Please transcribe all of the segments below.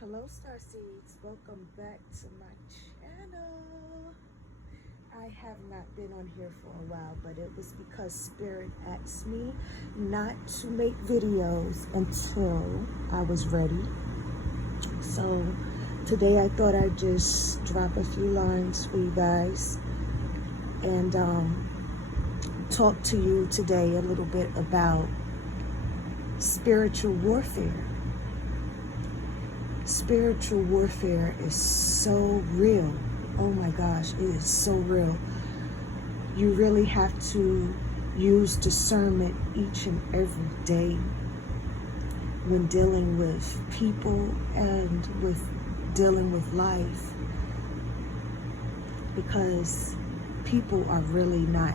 Hello Starseeds, welcome back to my channel. I have not been on here for a while, but it was because Spirit asked me not to make videos until I was ready. So today I thought I'd just drop a few lines for you guys and talk to you today a little bit about spiritual warfare. Spiritual warfare is so real. Oh my gosh, it is so real. You really have to use discernment each and every day when dealing with people and with dealing with life, because people are really not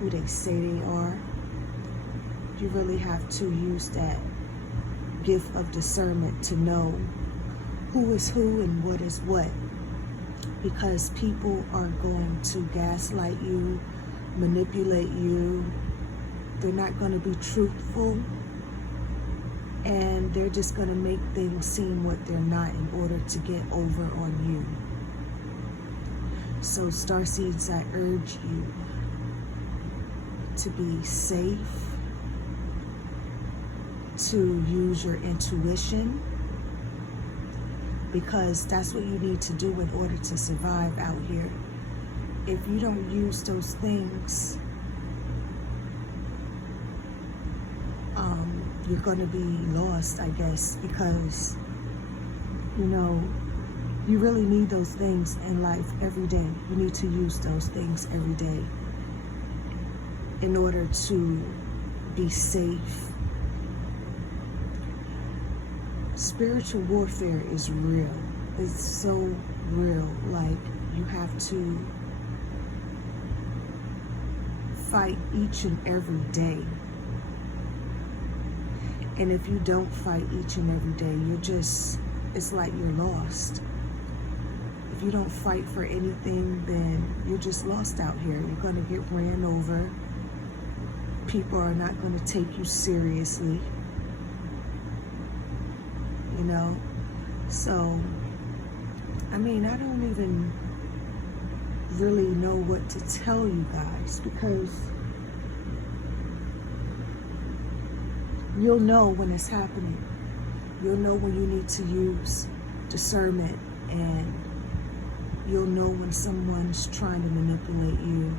who they say they are. You really have to use that gift of discernment to know who is who and what is what, because people are going to gaslight you, manipulate you. They're not going to be truthful, and they're just going to make things seem what they're not in order to get over on you. So Starseeds, I urge you to be safe, to use your intuition, because that's what you need to do in order to survive out here. If you don't use those things, you're going to be lost, I guess, because, you really need those things in life every day. You need to use those things every day in order to be safe. Spiritual warfare is real. It's so real. Like, you have to fight each and every day. And if you don't fight each and every day, it's like you're lost. If you don't fight for anything, then you're just lost out here. You're going to get ran over. People are not going to take you seriously. So, I don't even really know what to tell you guys, because you'll know when it's happening. You'll know when you need to use discernment, and you'll know when someone's trying to manipulate you.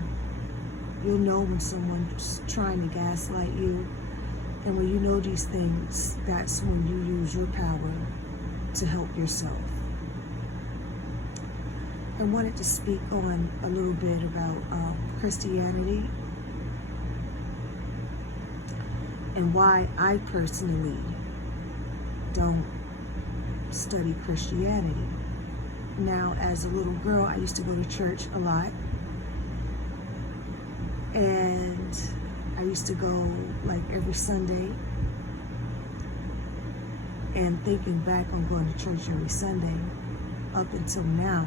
You'll know when someone's trying to gaslight you. And when you know these things, that's when you use your power to help yourself. I wanted to speak on a little bit about Christianity and why I personally don't study Christianity. Now, as a little girl, I used to go to church a lot, and I used to go like every Sunday. And thinking back on going to church every Sunday up until now,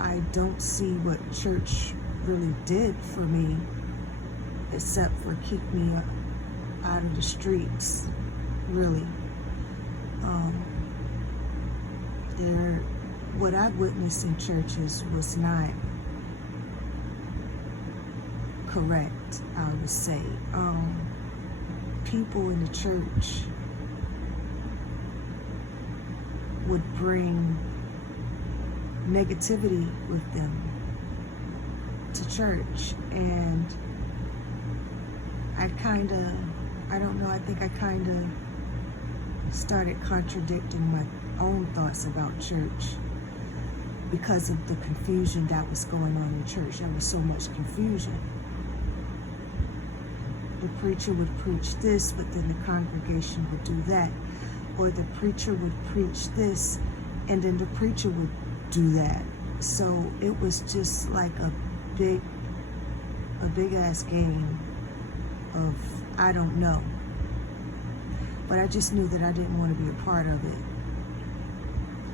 I don't see what church really did for me, except for keep me out of the streets, really. What I witnessed in churches was not correct, I would say. People in the church would bring negativity with them to church, and I think I kind of started contradicting my own thoughts about church because of the confusion that was going on in church. There was so much confusion. The preacher would preach this, but then the congregation would do that. Or the preacher would preach this, and then the preacher would do that. So it was just like a big ass game of, I don't know. But I just knew that I didn't want to be a part of it.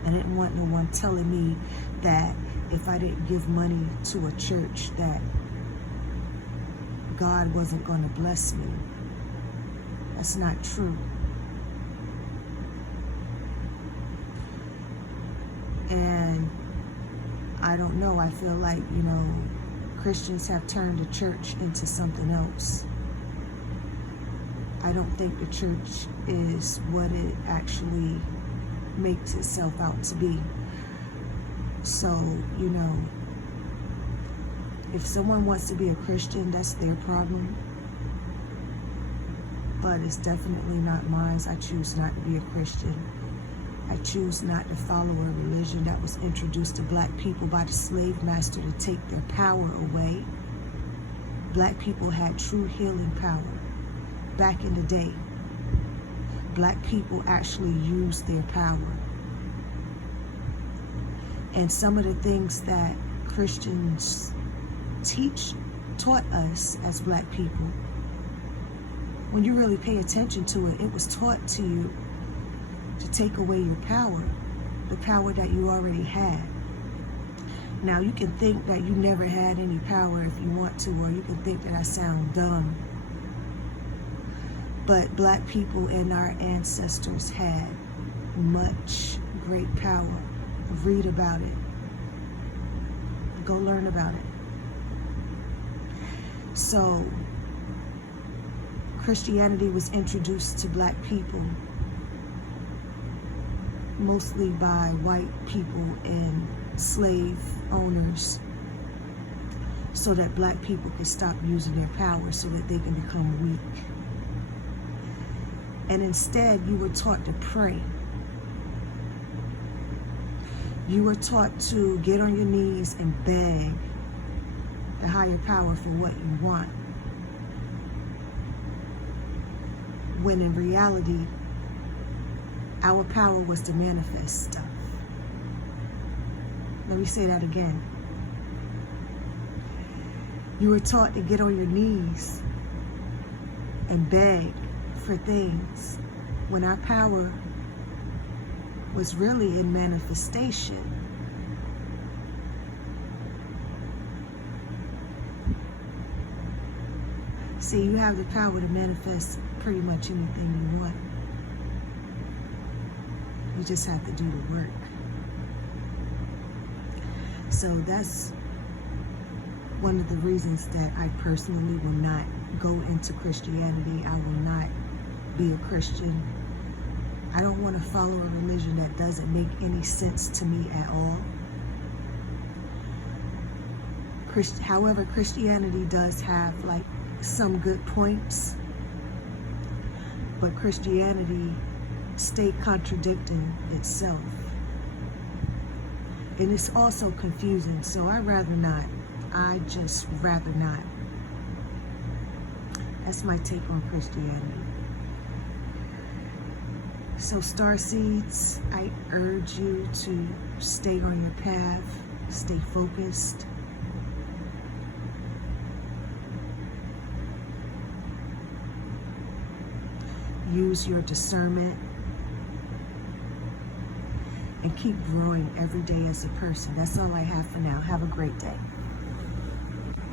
I didn't want no one telling me that if I didn't give money to a church that God wasn't going to bless me. That's not true. And I don't know, I feel like, Christians have turned the church into something else. I don't think the church is what it actually makes itself out to be. So, if someone wants to be a Christian, that's their problem. But it's definitely not mine. I choose not to be a Christian. I choose not to follow a religion that was introduced to black people by the slave master to take their power away. Black people had true healing power. Back in the day, black people actually used their power. And some of the things that Christians taught us as black people, when you really pay attention to it, it was taught to you to take away your power, the power that you already had. Now, you can think that you never had any power if you want to, or you can think that I sound dumb. But black people and our ancestors had much great power. Read about it. Go learn about it. So, Christianity was introduced to black people mostly by white people and slave owners, so that black people could stop using their power so that they can become weak. And instead, you were taught to pray. You were taught to get on your knees and beg the higher power for what you want. When in reality, our power was to manifest stuff. Let me say that again. You were taught to get on your knees and beg for things, when our power was really in manifestation. See, you have the power to manifest pretty much anything you want. You just have to do the work. So that's one of the reasons that I personally will not go into Christianity. I will not be a Christian. I don't want to follow a religion that doesn't make any sense to me at all. However, Christianity does have like some good points, but Christianity stayed contradicting itself. And it's also confusing, so I'd rather not. I just rather not. That's my take on Christianity. So starseeds, I urge you to stay on your path, stay focused. Use your discernment and keep growing every day as a person. That's all I have for now. Have a great day.